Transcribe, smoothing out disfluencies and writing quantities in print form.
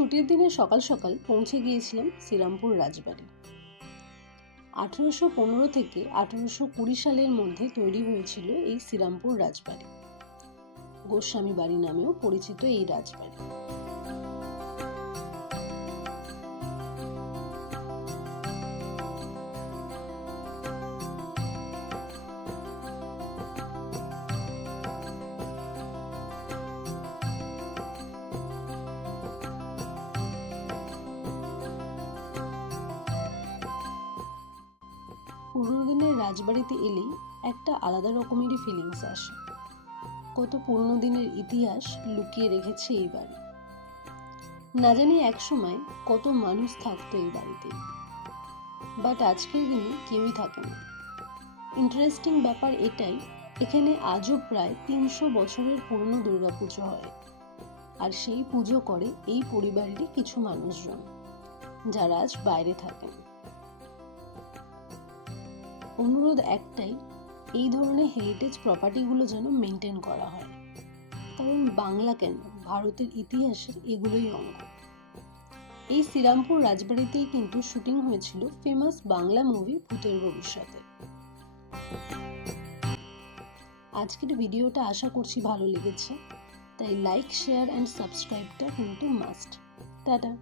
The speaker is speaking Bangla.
ছুটির দিনে সকাল সকাল পৌঁছে গিয়েছিলাম শ্রীরামপুর রাজবাড়ি। 1815 থেকে 1820 সালের মধ্যে তৈরি হয়েছিল এই শ্রীরামপুর রাজবাড়ি। গোস্বামী বাড়ি নামেও পরিচিত এই রাজবাড়ি। পুরনো দিনের রাজবাড়িতে এলেই একটা আলাদা রকমেরই ফিলিংস আসে। কত পুরনো দিনের ইতিহাস লুকিয়ে রেখেছে এই বাড়ি। না জানি এক সময় কত মানুষ থাকতো এই বাড়িতে, বাট আজকের দিনে কেউই থাকে না। ইন্টারেস্টিং ব্যাপার এটাই, এখানে আজও প্রায় 300 বছরের পুরনো দুর্গাপুজো হয়, আর সেই পুজো করে এই পরিবারেরই কিছু মানুষজন যারা আজ বাইরে থাকেন। অনুরোধ একটাই, এই ধরনের হেরিটেজ প্রপার্টিগুলো যেন মেনটেন করা হয়, কারণ বাংলা কেন, ভারতের ইতিহাসের এগুলোই অঙ্গ। এই শ্রীরামপুর রাজবাড়িতেই কিন্তু শুটিং হয়েছিল ফেমাস বাংলা মুভি ভূতের ভবিষ্যতে। আজকের ভিডিওটা আশা করছি ভালো লেগেছে, তাই লাইক, শেয়ার অ্যান্ড সাবস্ক্রাইবটা কিন্তু মাস্ট। টাটা।